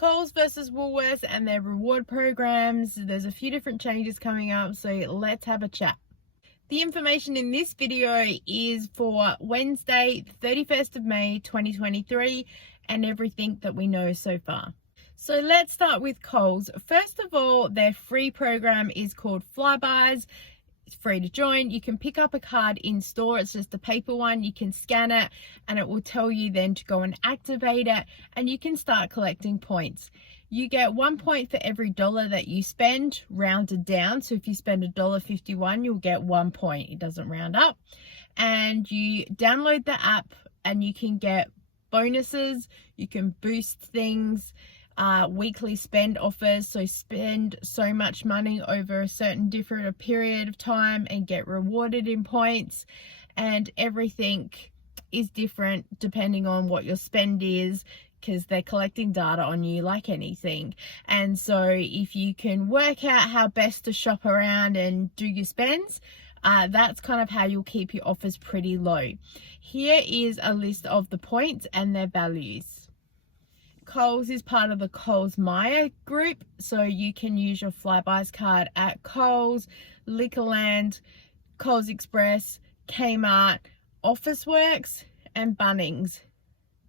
Coles versus Woolworths and their reward programs. There's a few different changes coming up, so let's have a chat. The information in this video is for Wednesday, 31st of May 2023, and everything that we know so far. So let's start with Coles. First of all, their free program is called Flybuys. It's free to join. You can pick up a card in store. It's just a paper one. You can scan it and it will tell you then to go and activate it, and you can start collecting points. You get 1 point for every dollar that you spend, rounded down. So if you spend $1.51, you'll get 1 point. It doesn't round up. And you download the app and you can get bonuses. You can boost things. Weekly spend offers, so spend so much money over a certain different period of time and get rewarded in points, and everything is different depending on what your spend is, because they're collecting data on you like anything. And so if you can work out how best to shop around and do your spends, that's kind of how you'll keep your offers pretty low. Here is a list of the points and their values. Coles is part of the Coles Myer group, so you can use your Flybuys card at Coles, Liquorland, Coles Express, Kmart, Officeworks and Bunnings.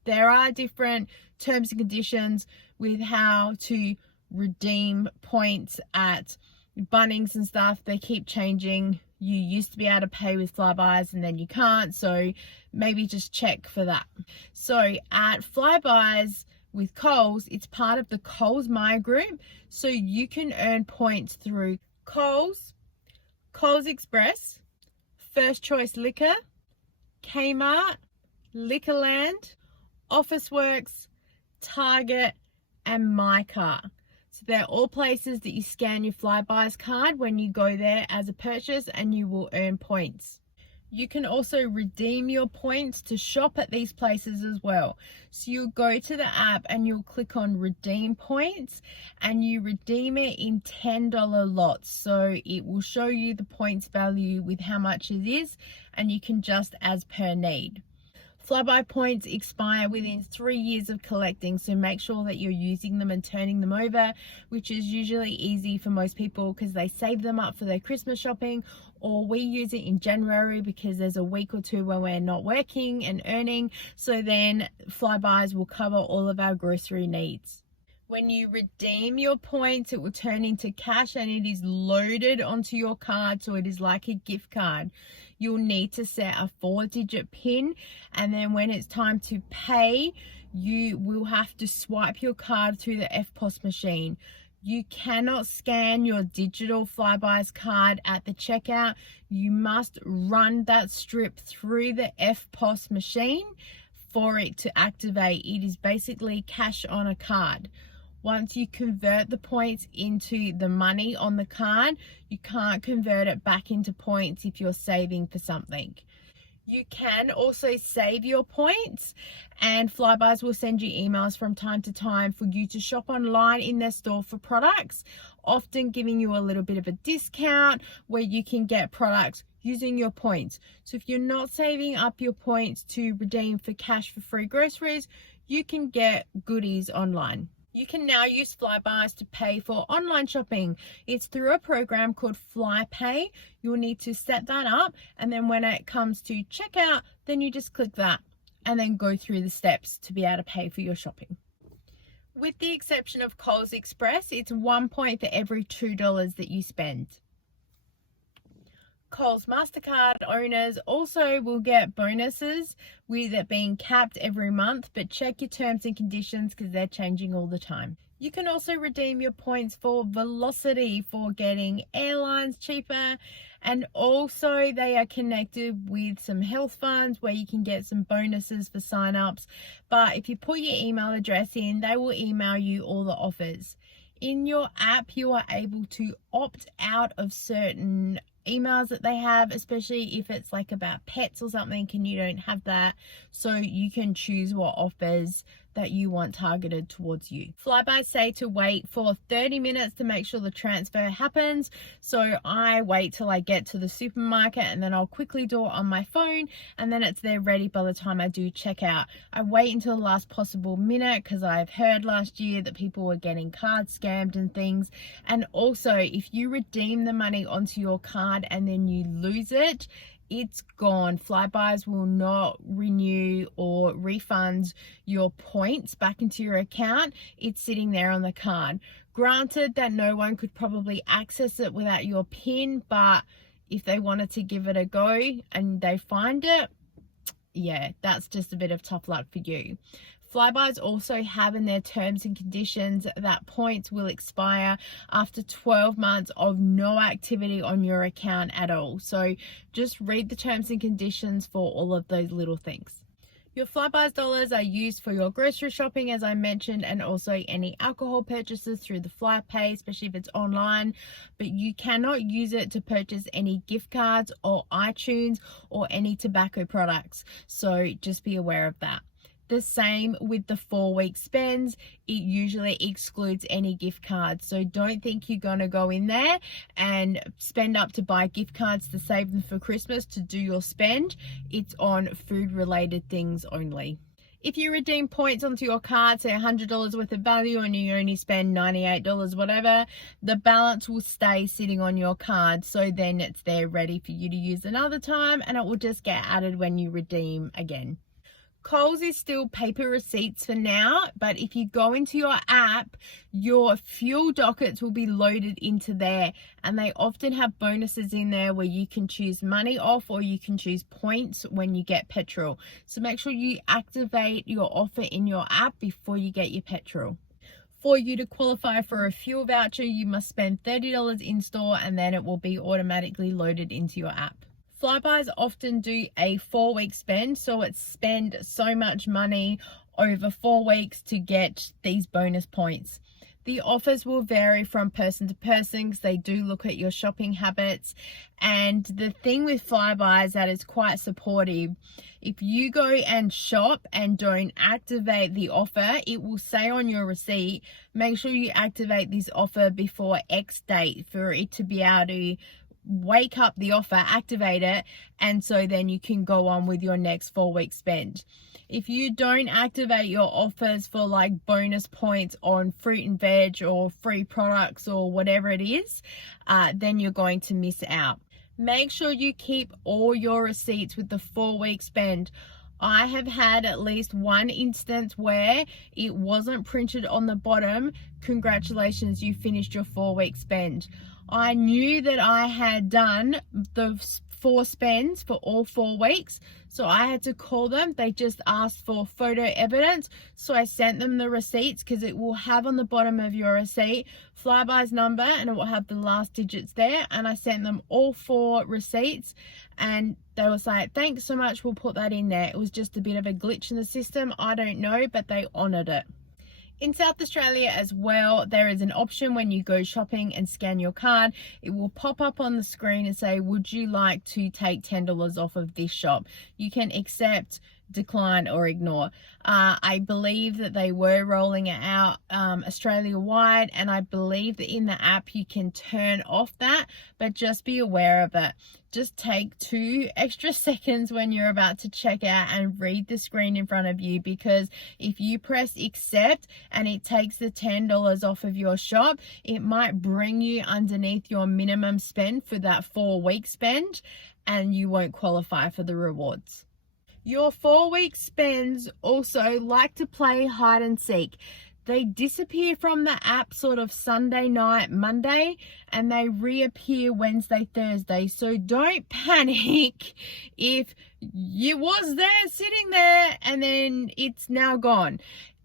There are different terms and conditions with how to redeem points at Bunnings and stuff. They keep changing. You used to be able to pay with Flybuys and then you can't, so maybe just check for that. So at Flybuys with Coles, it's part of the Coles Myer group, so you can earn points through Coles, Coles Express, First Choice Liquor, Kmart, Liquorland, Officeworks, Target and MyCar. So they're all places that you scan your Flybuys card when you go there as a purchase, and you will earn points. You can also redeem your points to shop at these places as well. So you'll go to the app and you'll click on redeem points, and you redeem it in $10 lots. So it will show you the points value with how much it is, and you can just as per need. Flybuy points expire within 3 years of collecting, so make sure that you're using them and turning them over, which is usually easy for most people because they save them up for their Christmas shopping, or we use it in January because there's a week or two where we're not working and earning, so then Flybuys will cover all of our grocery needs. When you redeem your points, it will turn into cash and it is loaded onto your card, so it is like a gift card. You'll need to set a 4-digit PIN, and then when it's time to pay, you will have to swipe your card through the EFTPOS machine. You cannot scan your digital Flybuys card at the checkout. You must run that strip through the EFTPOS machine for it to activate. It is basically cash on a card. Once you convert the points into the money on the card, you can't convert it back into points if you're saving for something. You can also save your points, and Flybuys will send you emails from time to time for you to shop online in their store for products, often giving you a little bit of a discount where you can get products using your points. So if you're not saving up your points to redeem for cash for free groceries, you can get goodies online. You can now use Flybuys to pay for online shopping. It's through a program called FlyPay. You'll need to set that up, and then when it comes to checkout, then you just click that and then go through the steps to be able to pay for your shopping. With the exception of Coles Express, it's 1 point for every $2 that you spend. Coles MasterCard owners also will get bonuses with it being capped every month, but check your terms and conditions because they're changing all the time. You can also redeem your points for Velocity for getting airlines cheaper, and also they are connected with some health funds where you can get some bonuses for sign-ups. But if you put your email address in, they will email you all the offers. In your app, you are able to opt out of certain emails that they have, especially if it's like about pets or something and you don't have that, so you can choose what offers that you want targeted towards you. Flybuys say to wait for 30 minutes to make sure the transfer happens. So I wait till I get to the supermarket and then I'll quickly do it on my phone, and then it's there ready by the time I do check out. I wait until the last possible minute because I've heard last year that people were getting card scammed and things. And also, if you redeem the money onto your card and then you lose it, it's gone. Flybuys will not renew or refund your points back into your account. It's sitting there on the card. Granted that no one could probably access it without your PIN, but if they wanted to give it a go and they find it, yeah, that's just a bit of tough luck for you. Flybuys also have in their terms and conditions that points will expire after 12 months of no activity on your account at all. So just read the terms and conditions for all of those little things. Your Flybuys dollars are used for your grocery shopping, as I mentioned, and also any alcohol purchases through the Flypay, especially if it's online. But you cannot use it to purchase any gift cards or iTunes or any tobacco products. So just be aware of that. The same with the 4-week spends. It usually excludes any gift cards. So don't think you're going to go in there and spend up to buy gift cards to save them for Christmas to do your spend. It's on food related things only. If you redeem points onto your card, say $100 worth of value, and you only spend $98, whatever, the balance will stay sitting on your card. So then it's there ready for you to use another time, and it will just get added when you redeem again. Coles is still paper receipts for now, but if you go into your app, your fuel dockets will be loaded into there, and they often have bonuses in there where you can choose money off or you can choose points when you get petrol. So make sure you activate your offer in your app before you get your petrol. For you to qualify for a fuel voucher, you must spend $30 in store, and then it will be automatically loaded into your app. Flybuys often do a 4-week spend, so it's spend so much money over 4 weeks to get these bonus points. The offers will vary from person to person because they do look at your shopping habits. And the thing with Flybuys that is quite supportive, if you go and shop and don't activate the offer, it will say on your receipt, make sure you activate this offer before X date for it to be able to wake up the offer, activate it, and so then you can go on with your next 4-week spend. If you don't activate your offers for like bonus points on fruit and veg or free products or whatever it is, then you're going to miss out. Make sure you keep all your receipts with the 4-week spend. I have had at least one instance where it wasn't printed on the bottom, congratulations, you finished your 4-week spend. I knew that I had done the 4 spends for all 4 weeks, so I had to call them. They just asked for photo evidence, so I sent them the receipts because it will have on the bottom of your receipt Flybuys number and it will have the last digits there, and I sent them all 4 receipts and they was like, thanks so much, we'll put that in there. It was just a bit of a glitch in the system, I don't know, but they honoured it. In South Australia as well, there is an option when you go shopping and scan your card, it will pop up on the screen and say, would you like to take $10 off of this shop? You can accept, decline or ignore. I believe that they were rolling it out Australia wide, and I believe that in the app you can turn off that, but just be aware of it. Just take 2 extra seconds when you're about to check out and read the screen in front of you, because if you press accept and it takes the $10 off of your shop, it might bring you underneath your minimum spend for that 4-week spend and you won't qualify for the rewards. Your 4-week spends also like to play hide and seek. They disappear from the app sort of Sunday night, Monday, and they reappear Wednesday, Thursday. So don't panic if you was there sitting there and then it's now gone.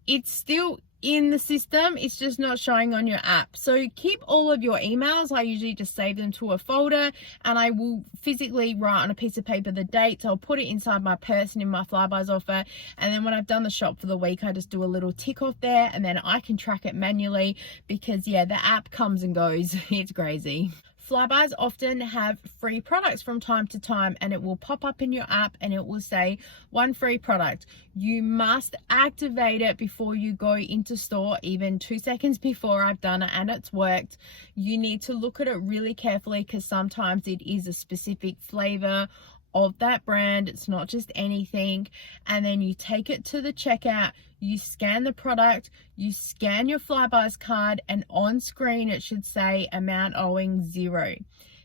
It's still in the system, it's just not showing on your app. So keep all of your emails. I usually just save them to a folder, and I will physically write on a piece of paper the dates. I'll put it inside my purse and in my Flybuys offer, and then when I've done the shop for the week, I just do a little tick off there, and then I can track it manually because yeah, the app comes and goes. It's crazy. Flybuys often have free products from time to time, and it will pop up in your app and it will say 1 free product. You must activate it before you go into store, even 2 seconds before. I've done it and it's worked. You need to look at it really carefully because sometimes it is a specific flavor of that brand. It's not just anything. And then you take it to the checkout, you scan the product, you scan your Flybuys card, and on screen it should say amount owing 0.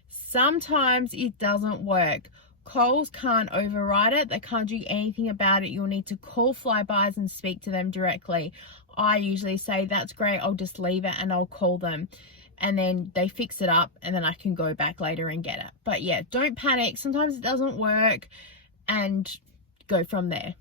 Sometimes it doesn't work. Coles can't override it. They can't do anything about it. You'll need to call Flybuys and speak to them directly. I usually say, that's great, I'll just leave it and I'll call them. And then they fix it up and then I can go back later and get it. But yeah, don't panic. Sometimes it doesn't work, and go from there.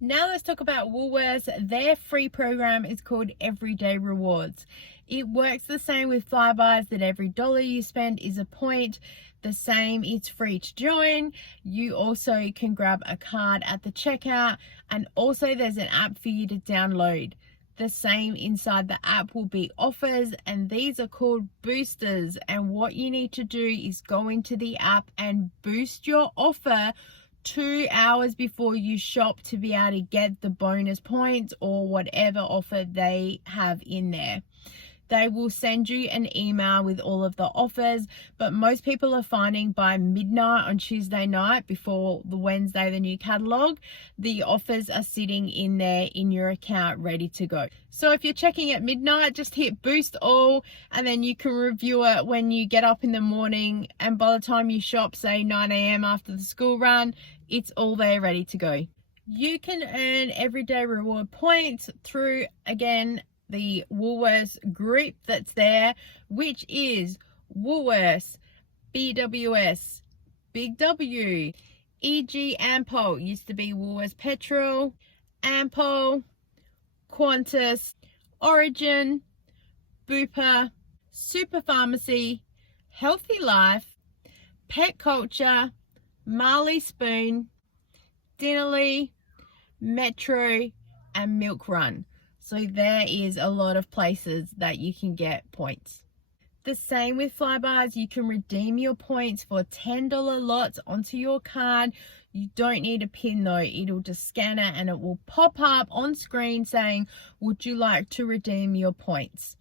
Now let's talk about Woolworths. Their free program is called Everyday Rewards. It works the same with Flybuys, that every dollar you spend is a point. The same, it's free to join. You also can grab a card at the checkout, and also there's an app for you to download. The same, inside the app will be offers, and these are called boosters. And what you need to do is go into the app and boost your offer 2 hours before you shop to be able to get the bonus points or whatever offer they have in there. They will send you an email with all of the offers, but most people are finding by midnight on Tuesday night, before the Wednesday, the new catalog, the offers are sitting in there in your account ready to go. So if you're checking at midnight, just hit boost all, and then you can review it when you get up in the morning, and by the time you shop, say 9 a.m. after the school run, it's all there ready to go. You can earn everyday reward points through, again, the Woolworths group that's there, which is Woolworths, BWS, Big W, EG Ampol, used to be Woolworths Petrol, Ampol, Qantas, Origin, Bupa, Super Pharmacy, Healthy Life, Pet Culture, Marley Spoon, Dinnerly, Metro, and Milk Run. So there is a lot of places that you can get points. The same with Flybuys. You can redeem your points for $10 lots onto your card. You don't need a PIN though. It'll just scan it and it will pop up on screen saying, would you like to redeem your points?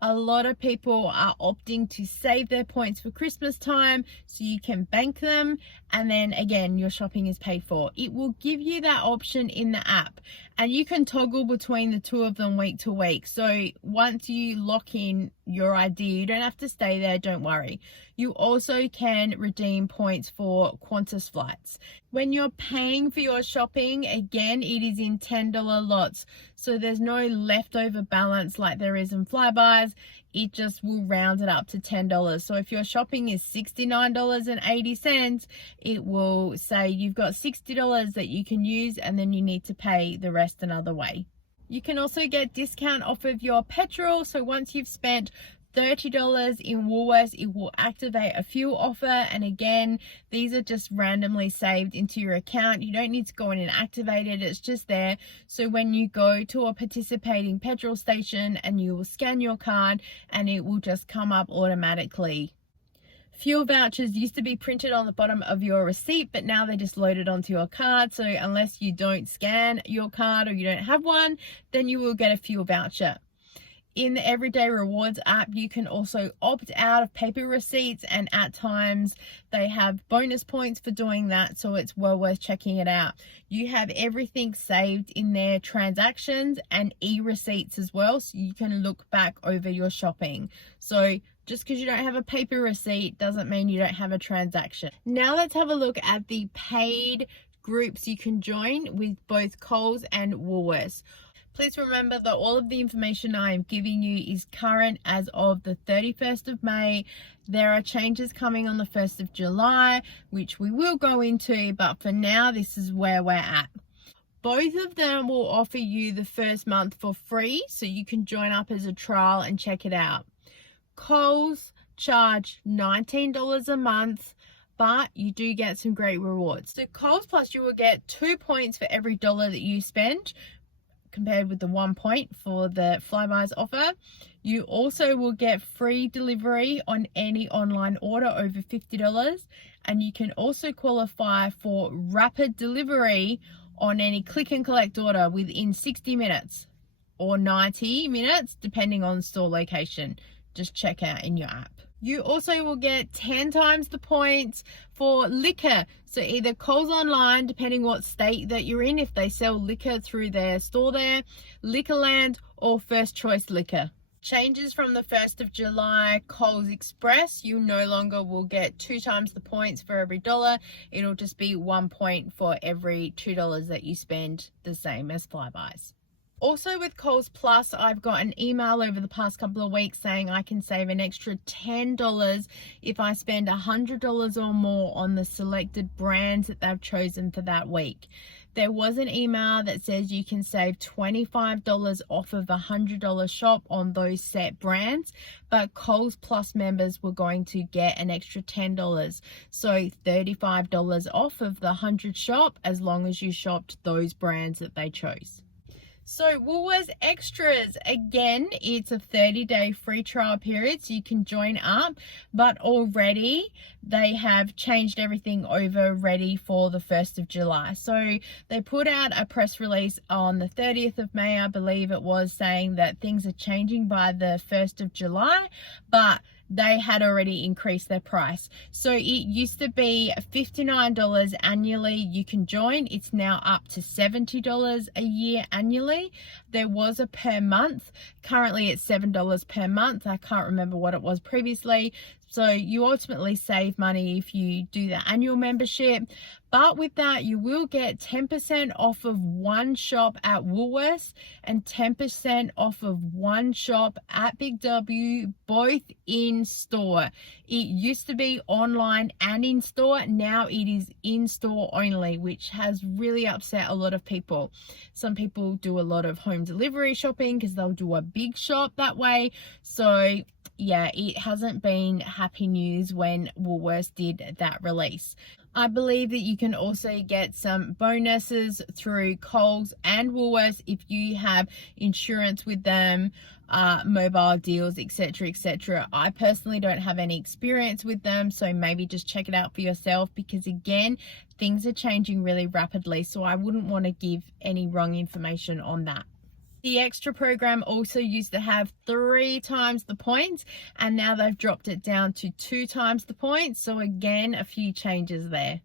A lot of people are opting to save their points for Christmas time so you can bank them, and then again your shopping is paid for. It will give you that option in the app, and you can toggle between the two of them week to week. So once you lock in your ID, you don't have to stay there, don't worry. You also can redeem points for Qantas flights. When you're paying for your shopping, again, it is in $10 lots. So there's no leftover balance like there is in Flybuys. It just will round it up to $10. So if your shopping is $69.80, it will say you've got $60 that you can use, and then you need to pay the rest another way. You can also get discount off of your petrol. So once you've spent $30 in Woolworths, it will activate a fuel offer, and again, these are just randomly saved into your account. You don't need to go in and activate it, it's just there. So when you go to a participating petrol station, and you will scan your card and it will just come up automatically. Fuel vouchers used to be printed on the bottom of your receipt, but now they're just loaded onto your card. So unless you don't scan your card or you don't have one, then you will get a fuel voucher. In the Everyday Rewards app, you can also opt out of paper receipts, and at times they have bonus points for doing that, so it's well worth checking it out. You have everything saved in their transactions and e-receipts as well, so you can look back over your shopping. So just because you don't have a paper receipt doesn't mean you don't have a transaction. Now let's have a look at the paid groups you can join with both Coles and Woolworths. Please remember that all of the information I am giving you is current as of the 31st of May. There are changes coming on the 1st of July, which we will go into, but for now, this is where we're at. Both of them will offer you the first month for free, so you can join up as a trial and check it out. Coles charge $19 a month, but you do get some great rewards. So Coles Plus, you will get 2 points for every dollar that you spend. compared with the 1 point for the Flybuys offer. You also will get free delivery on any online order over $50, and you can also qualify for rapid delivery on any click and collect order within 60 minutes or 90 minutes, depending on store location. Just check out in your app. You also will get 10 times the points for liquor. So either Coles Online, depending what state that you're in, if they sell liquor through their store there, Liquorland, or First Choice Liquor. Changes from the 1st of July, Coles Express, you no longer will get 2 times the points for every $1. It'll just be 1 point for every $2 that you spend, the same as Flybuys. Also with Coles Plus, I've got an email over the past couple of weeks saying I can save an extra $10 if I spend $100 or more on the selected brands that they've chosen for that week. There was an email that says you can save $25 off of a $100 shop on those set brands, but Coles Plus members were going to get an extra $10. So $35 off of the 100 shop as long as you shopped those brands that they chose. So Woolworths Extras, again, it's a 30-day free trial period, so you can join up, but already they have changed everything over ready for the 1st of July. So they put out a press release on the 30th of May, I believe it was, saying that things are changing by the 1st of July, but they had already increased their price. So it used to be $59 annually you can join. It's now up to $70 a year annually. There was a per month. Currently it's $7 per month. I can't remember what it was previously. So you ultimately save money if you do the annual membership. But with that, you will get 10% off of one shop at Woolworths and 10% off of one shop at Big W, both in store. It used to be online and in store. Now it is in store only, which has really upset a lot of people. Some people do a lot of home delivery shopping because they'll do a big shop that way. So yeah, it hasn't been happy news when Woolworths did that release. I believe that you can also get some bonuses through Coles and Woolworths if you have insurance with them, mobile deals, etc, etc. I personally don't have any experience with them, so maybe just check it out for yourself, because again, things are changing really rapidly, so I wouldn't want to give any wrong information on that. The extra program also used to have 3 times the points, and now they've dropped it down to 2 times the points. So again, a few changes there.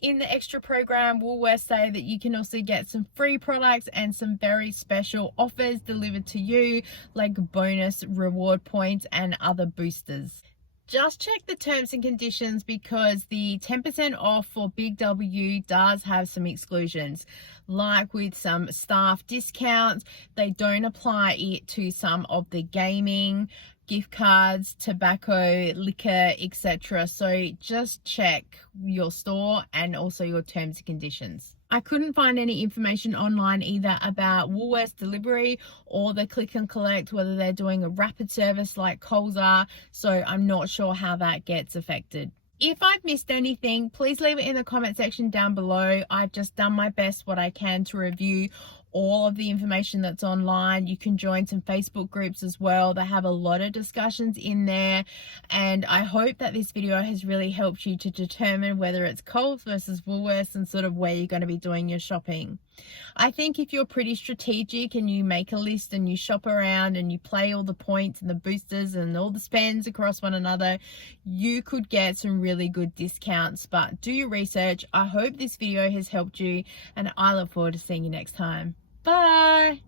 In the extra program, Woolworths say that you can also get some free products and some very special offers delivered to you, like bonus reward points and other boosters. Just check the terms and conditions, because the 10% off for Big W does have some exclusions, like with some staff discounts. They don't apply it to some of the gaming, gift cards, tobacco, liquor, etc. So just check your store and also your terms and conditions. I couldn't find any information online either about Woolworths delivery or the click and collect, whether they're doing a rapid service like Coles are, so I'm not sure how that gets affected. If I've missed anything, please leave it in the comment section down below. I've just done my best what I can to review all of the information that's online. You can join some Facebook groups as well. They have a lot of discussions in there, and I hope that this video has really helped you to determine whether it's Coles versus Woolworths and sort of where you're going to be doing your shopping. I think if you're pretty strategic and you make a list and you shop around and you play all the points and the boosters and all the spends across one another, you could get some really good discounts. But do your research. I hope this video has helped you, and I look forward to seeing you next time. Bye.